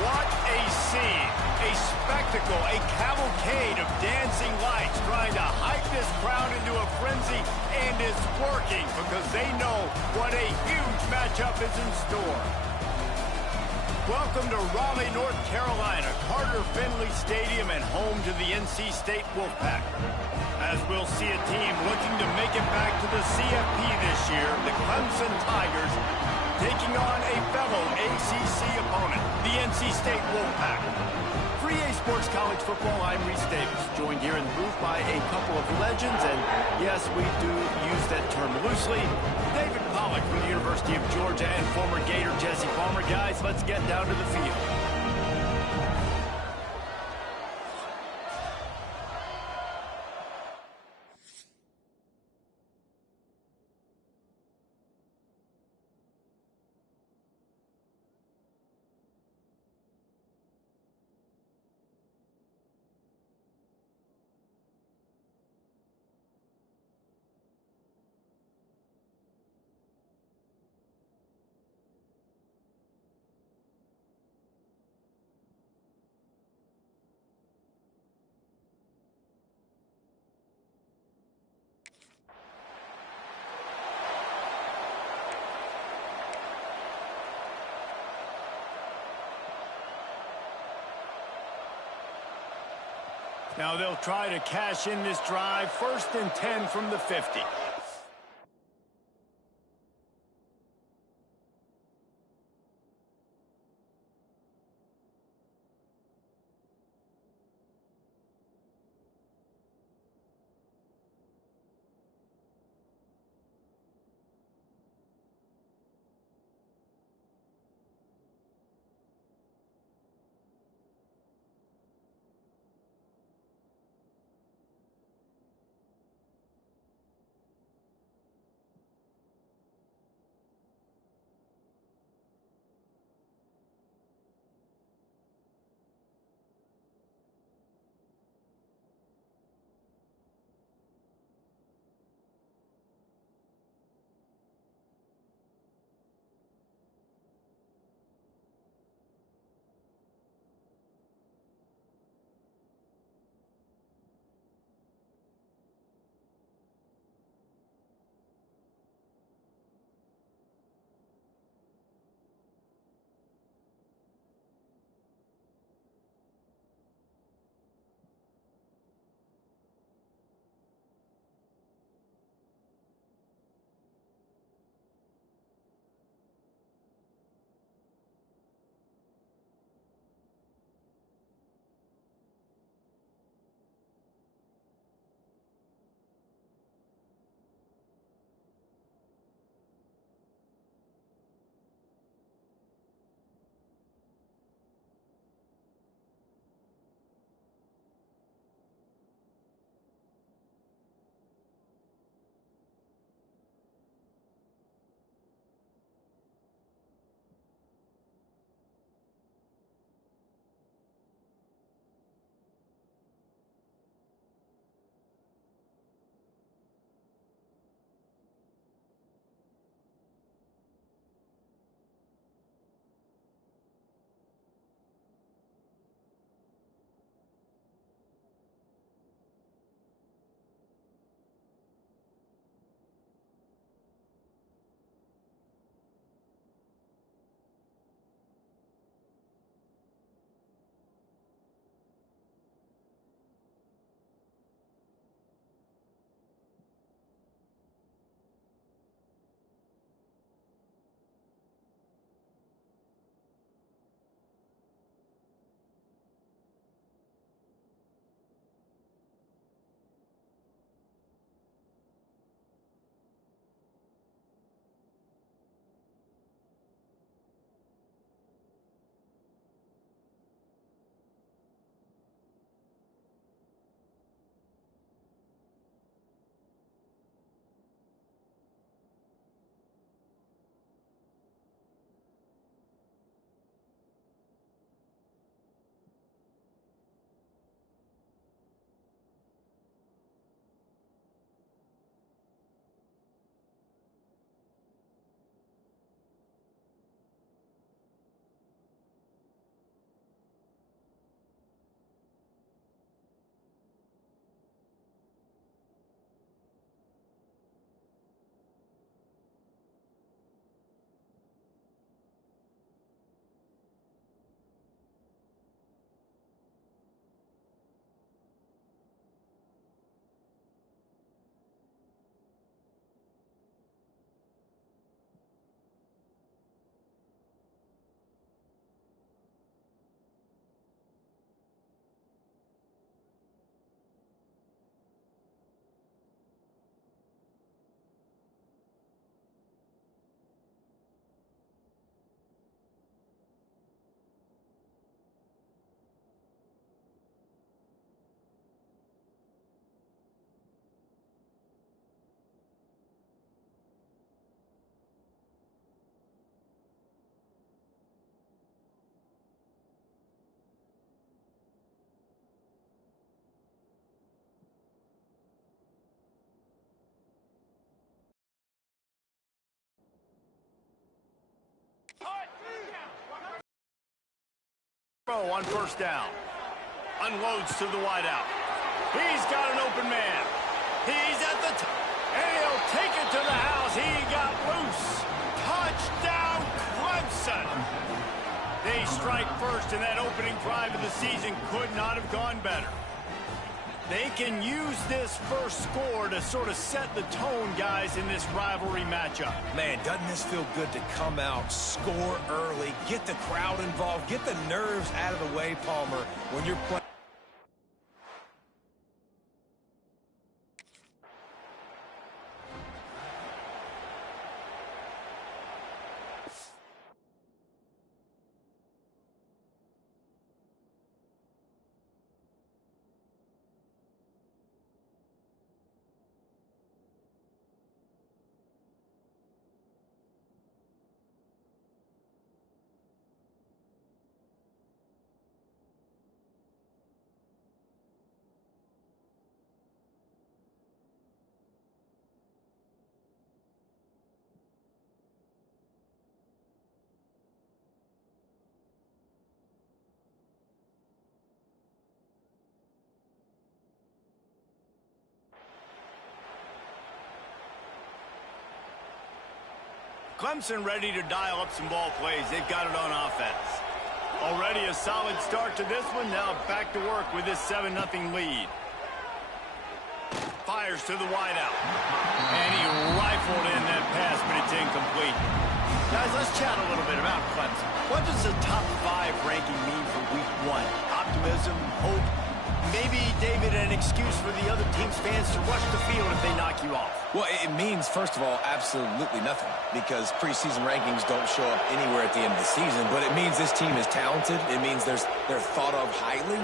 What a scene, a spectacle, a cavalcade of dancing lights trying to hype this crowd into a frenzy, and it's working because they know what a huge matchup is in store. Welcome to Raleigh, North Carolina, Carter Finley Stadium, and home to the NC State Wolfpack. As we'll see a team looking to make it back to the CFP this year, the Clemson Tigers, taking on a fellow ACC opponent, the NC State Wolfpack. For EA Sports College Football, I'm Reese Davis, joined here in the booth by a couple of legends, and yes, we do use that term loosely. David Pollack from the University of Georgia and former Gator Jesse Palmer. Guys, let's get down to the field. Now they'll try to cash in this drive, 1st and 10 from the 50. On first down. Unloads to the wideout. He's got an open man. He's at the top. And he'll take it to the house. He got loose. Touchdown, Clemson. They strike first, and that opening drive of the season could not have gone better. They can use this first score to sort of set the tone, guys, in this rivalry matchup. Man, doesn't this feel good to come out, score early, get the crowd involved, get the nerves out of the way, Palmer, when you're playing. Clemson ready to dial up some ball plays. They've got it on offense. Already a solid start to this one. Now back to work with this 7-0 lead. Fires to the wideout. And he rifled in that pass, but it's incomplete. Guys, let's chat a little bit about Clemson. What does the top 5 ranking mean for week 1? Optimism, hope, maybe, David, an excuse for the other team's fans to rush the field if they knock you off? Well, it means, first of all, absolutely nothing, because preseason rankings don't show up anywhere at the end of the season, but it means this team is talented. It means they're thought of highly.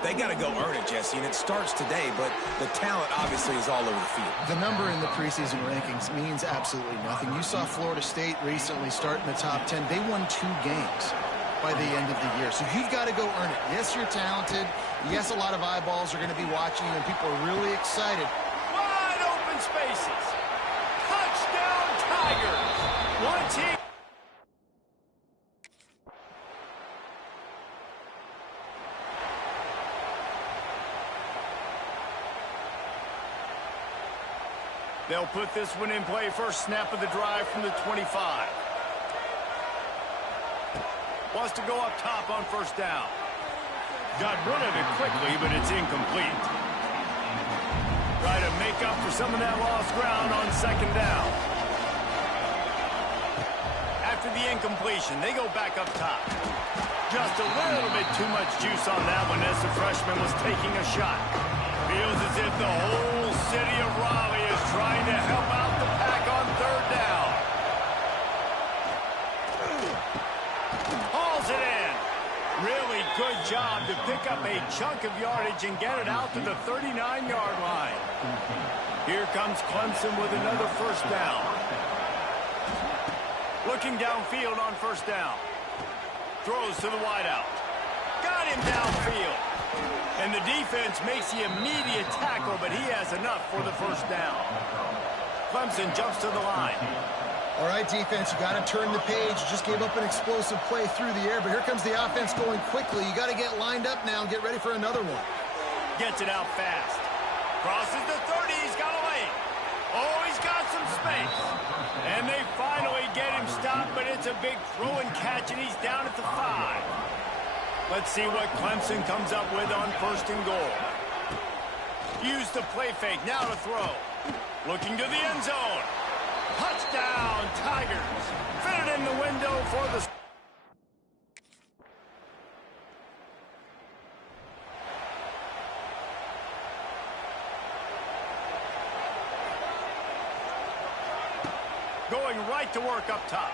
They got to go earn it, Jesse, and it starts today, but the talent obviously is all over the field. The number in the preseason rankings means absolutely nothing. You saw Florida State recently start in the top 10. They won 2 games by the end of the year. So you've got to go earn it. Yes, you're talented. Yes, a lot of eyeballs are going to be watching you, and people are really excited. Wide open spaces. Touchdown, Tigers. One team. They'll put this one in play. First snap of the drive from the 25. Wants to go up top on first down. Got rid of it quickly, but it's incomplete. Try to make up for some of that lost ground on second down. After the incompletion, they go back up top. Just a little bit too much juice on that one as the freshman was taking a shot. Feels as if the whole city of Raleigh is trying to help out the pack on third down. Hauls it in. Really good job to pick up a chunk of yardage and get it out to the 39-yard line. Here comes Clemson with another first down. Looking downfield on first down. Throws to the wideout. Got him downfield. And the defense makes the immediate tackle, but he has enough for the first down. Clemson jumps to the line. All right, defense, you got to turn the page. Just gave up an explosive play through the air, but here comes the offense going quickly. You got to get lined up now and get ready for another one. Gets it out fast. Crosses the 30. He's got a lane. Oh, he's got some space. And they finally get him stopped, but it's a big throw and catch, and he's down at the 5. Let's see what Clemson comes up with on first and goal. Use the play fake. Now to throw. Looking to the end zone. Touchdown, Tigers. Fit it in the window for the... Going right to work up top.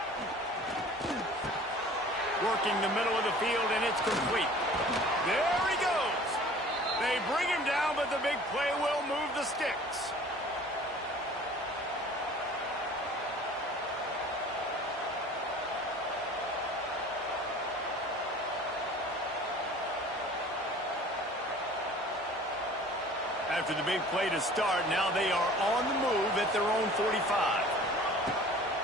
Working the middle of the field, and it's complete. There he goes. They bring him down, but the big play will move the sticks. After the big play to start, now they are on the move at their own 45.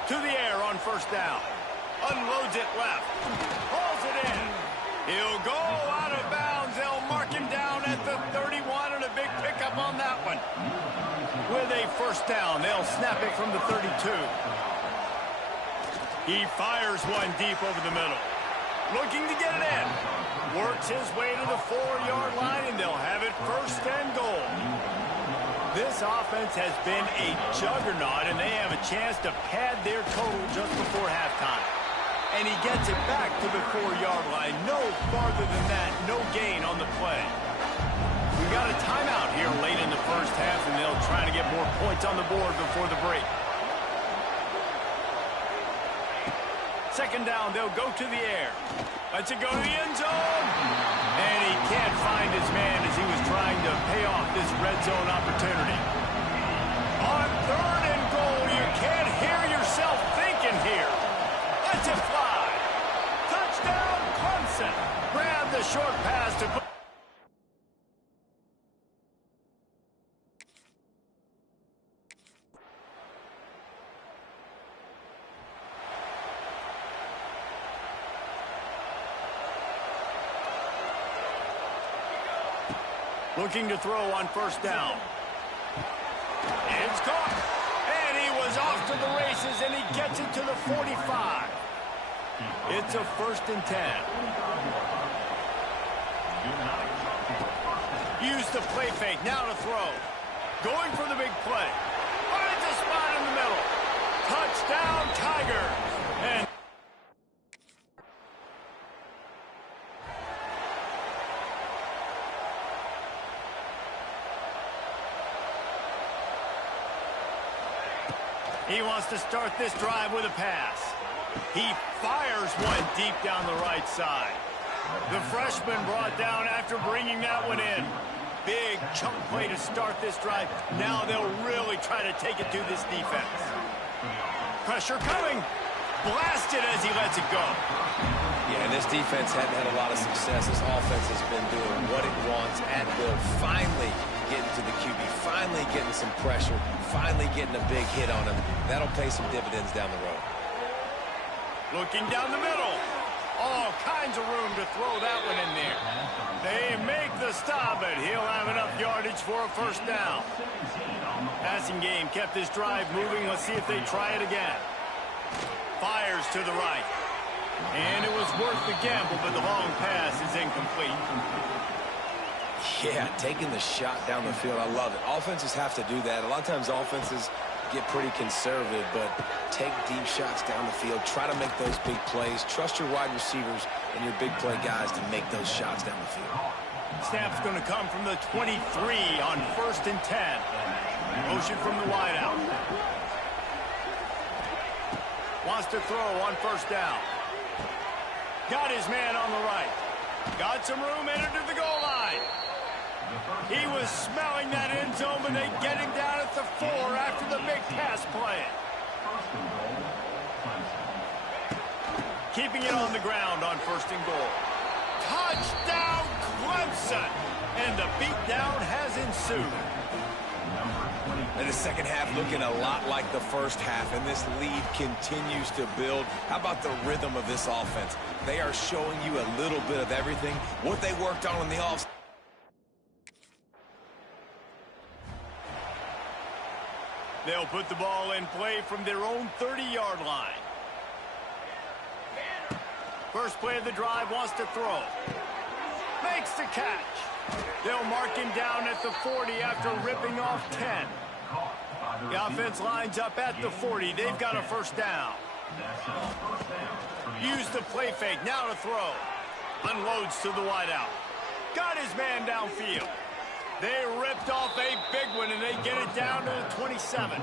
To the air on first down. Unloads it left. Hauls it in. He'll go out of bounds. They'll mark him down at the 31, and a big pickup on that one. With a first down, they'll snap it from the 32. He fires one deep over the middle. Looking to get it in. Works his way to the 4-yard line, and they'll have it first and goal. This offense has been a juggernaut, and they have a chance to pad their total just before halftime. And he gets it back to the 4-yard line. No farther than that. No gain on the play. We got a timeout here late in the first half, and they'll try to get more points on the board before the break. Second down, they'll go to the air. Lets it go to the end zone. And he can't find his man as he was trying to pay off this red zone opportunity. On third and goal, you can't hear yourself thinking here. Lets it fly. Touchdown, Clemson. Grab the short pass to... Looking to throw on first down. It's caught. And he was off to the races, and he gets it to the 45. It's a first and 10. Use the play fake. Now to throw. Going for the big play. Finds a spot in the middle. Touchdown, Tigers. And he wants to start this drive with a pass. He fires one deep down the right side. The freshman brought down after bringing that one in. Big chunk play to start this drive. Now they'll really try to take it to this defense. Pressure coming. Blasted as he lets it go. Yeah, and this defense hadn't had a lot of success. This offense has been doing what it wants at will. Finally getting to the QB, finally getting some pressure, finally getting a big hit on him. That'll pay some dividends down the road. Looking down the middle. All kinds of room to throw that one in there. They make the stop, but he'll have enough yardage for a first down. Passing game kept this drive moving. Let's see if they try it again. Fires to the right. And it was worth the gamble, but the long pass is incomplete. Yeah, taking the shot down the field, I love it. Offenses have to do that. A lot of times offenses get pretty conservative, but take deep shots down the field. Try to make those big plays. Trust your wide receivers and your big play guys to make those shots down the field. Snap's going to come from the 23 on first and 10. Motion from the wideout. Wants to throw on first down. Got his man on the right. Got some room, entered to the goal line. He was smelling that end zone, but they get him down at the 4 after the big pass play. Keeping it on the ground on first and goal. Touchdown, Clemson! And the beatdown has ensued. And the second half looking a lot like the first half, and this lead continues to build. How about the rhythm of this offense? They are showing you a little bit of everything, what they worked on in the offseason. They'll put the ball in play from their own 30-yard line. First play of the drive, wants to throw. Makes the catch. They'll mark him down at the 40 after ripping off 10. The offense lines up at the 40. They've got a first down. Use the play fake. Now to throw. Unloads to the wideout. Got his man downfield. They ripped off a big one, and they get it down to the 27.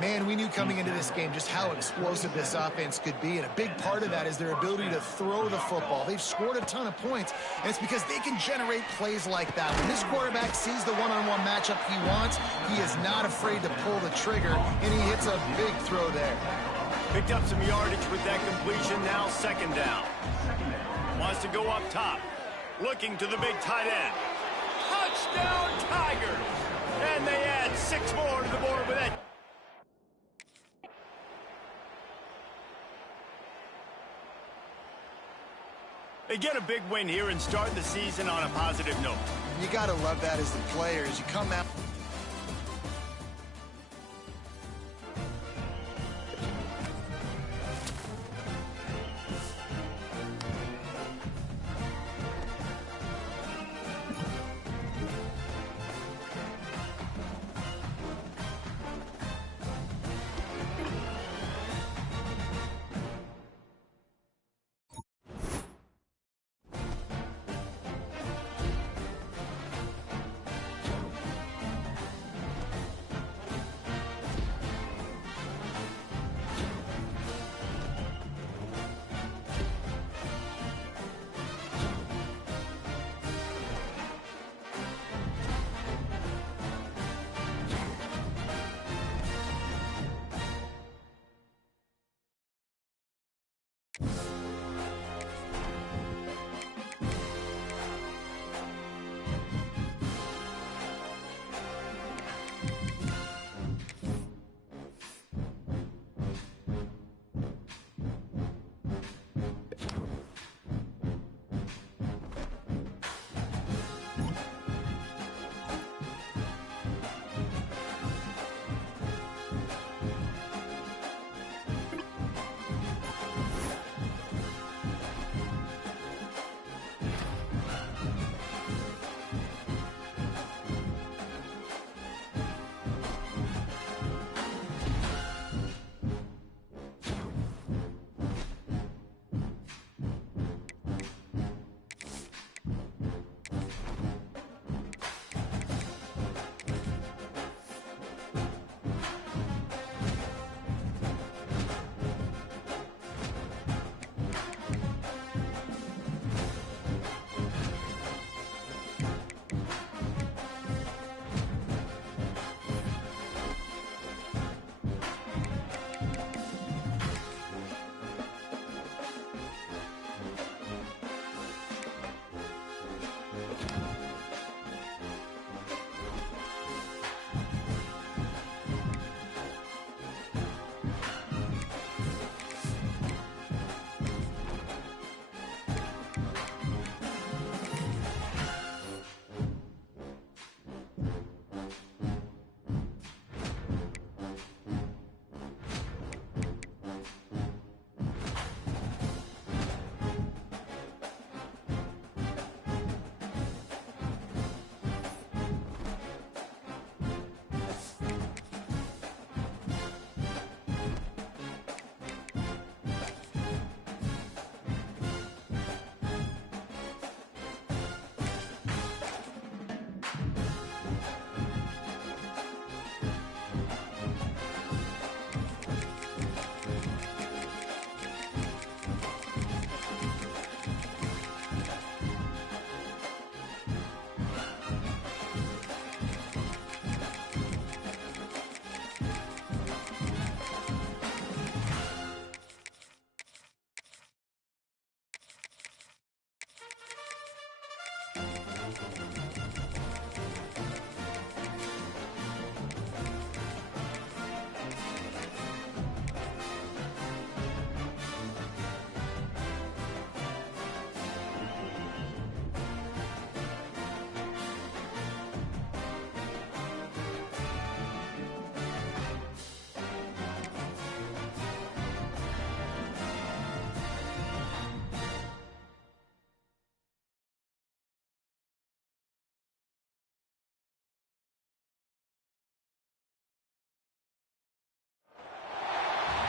Man, we knew coming into this game just how explosive this offense could be, and a big part of that is their ability to throw the football. They've scored a ton of points, and it's because they can generate plays like that. When this quarterback sees the one-on-one matchup he wants, he is not afraid to pull the trigger, and he hits a big throw there. Picked up some yardage with that completion, now second down. Wants to go up top. Looking to the big tight end. Touchdown, Tigers! And they add 6 more to the board with that. They get a big win here and start the season on a positive note. You got to love that as the player as you come out.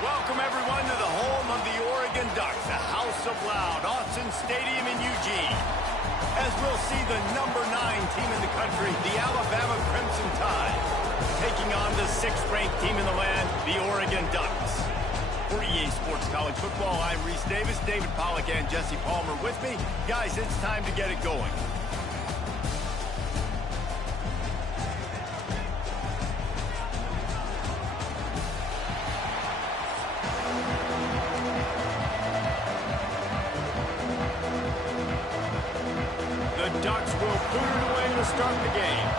Welcome, everyone, to the home of the Oregon Ducks, the House of Loud, Autzen Stadium in Eugene. As we'll see the #9 team in the country, the Alabama Crimson Tide, taking on the 6th-ranked team in the land, the Oregon Ducks. For EA Sports College Football, I'm Reese Davis, David Pollack, and Jesse Palmer with me. Guys, it's time to get it going. The Ducks will put it away to start the game.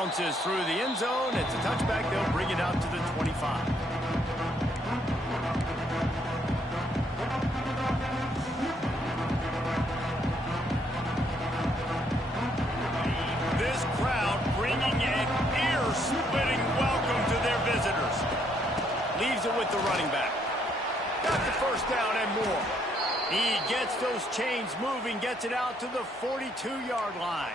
bounces through the end zone. It's a touchback. They'll bring it out to the 25. This crowd bringing an ear-splitting welcome to their visitors. Leaves it with the running back. Got the first down and more. He gets those chains moving, gets it out to the 42-yard line.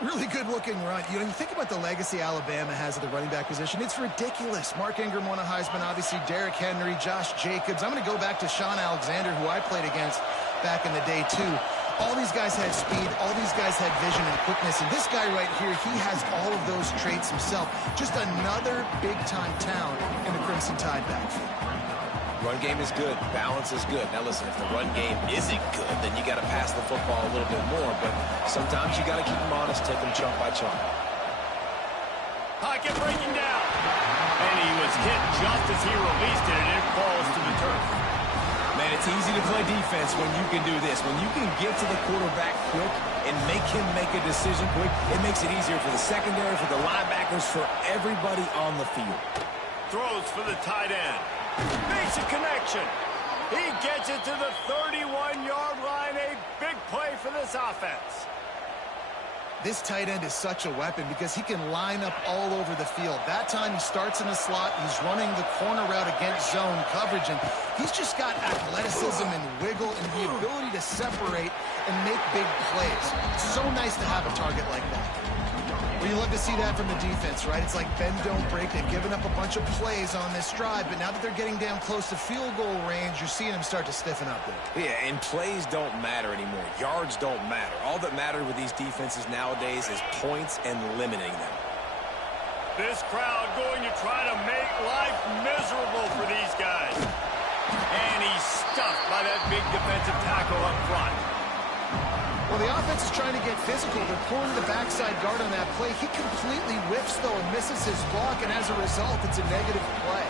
Really good-looking run. You think about the legacy Alabama has at the running back position. It's ridiculous. Mark Ingram won a Heisman, obviously Derrick Henry, Josh Jacobs. I'm going to go back to Sean Alexander, who I played against back in the day, too. All these guys had speed. All these guys had vision and quickness. And this guy right here, he has all of those traits himself. Just another big-time talent in the Crimson Tide backfield. Run game is good. Balance is good. Now, listen, if the run game isn't good, then you got to pass the football a little bit more. But sometimes you got to keep them honest, take them chunk by chunk. Pocket breaking down. And he was hit just as he released it, and it falls to the turf. Man, it's easy to play defense when you can do this. When you can get to the quarterback quick and make him make a decision quick, it makes it easier for the secondary, for the linebackers, for everybody on the field. Throws for the tight end. Makes a connection. He gets it to the 31-yard line. A big play for this offense. This tight end is such a weapon because he can line up all over the field. That time he starts in the slot. He's running the corner route against zone coverage, and he's just got athleticism and wiggle and the ability to separate and make big plays. It's so nice to have a target like that. Well, you love to see that from the defense, right? It's like bend, don't break. They've given up a bunch of plays on this drive, but now that they're getting down close to field goal range, you're seeing them start to stiffen up there. Yeah, and plays don't matter anymore. Yards don't matter. All that matters with these defenses nowadays is points and limiting them. This crowd going to try to make life miserable for these guys. And he's stuffed by that big defensive tackle up front. Well, the offense is trying to get physical. They're pulling the backside guard on that play. He completely whiffs, though, and misses his block, and as a result, it's a negative play.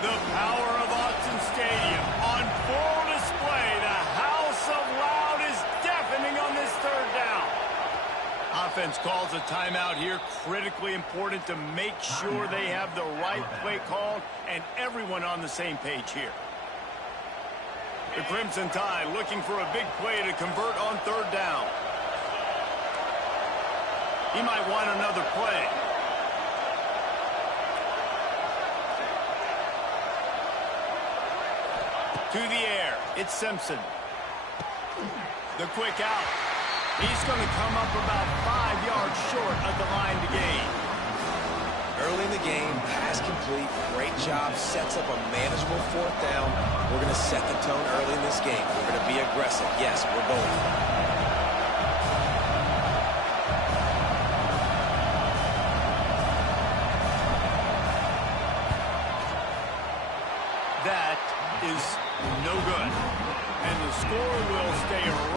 The power of Austin Stadium on full display. The house of loud is deafening on this third down. Offense calls a timeout here. Critically important to make sure they have the right play called and everyone on the same page here. The Crimson Tide looking for a big play to convert on third down. He might want another play. To the air, it's Simpson. The quick out. He's going to come up about 5 yards short of the line to gain. Early in the game, pass complete, great job, sets up a manageable fourth down. We're going to set the tone early in this game. We're going to be aggressive. Yes, we're going. That is no good. And the score will stay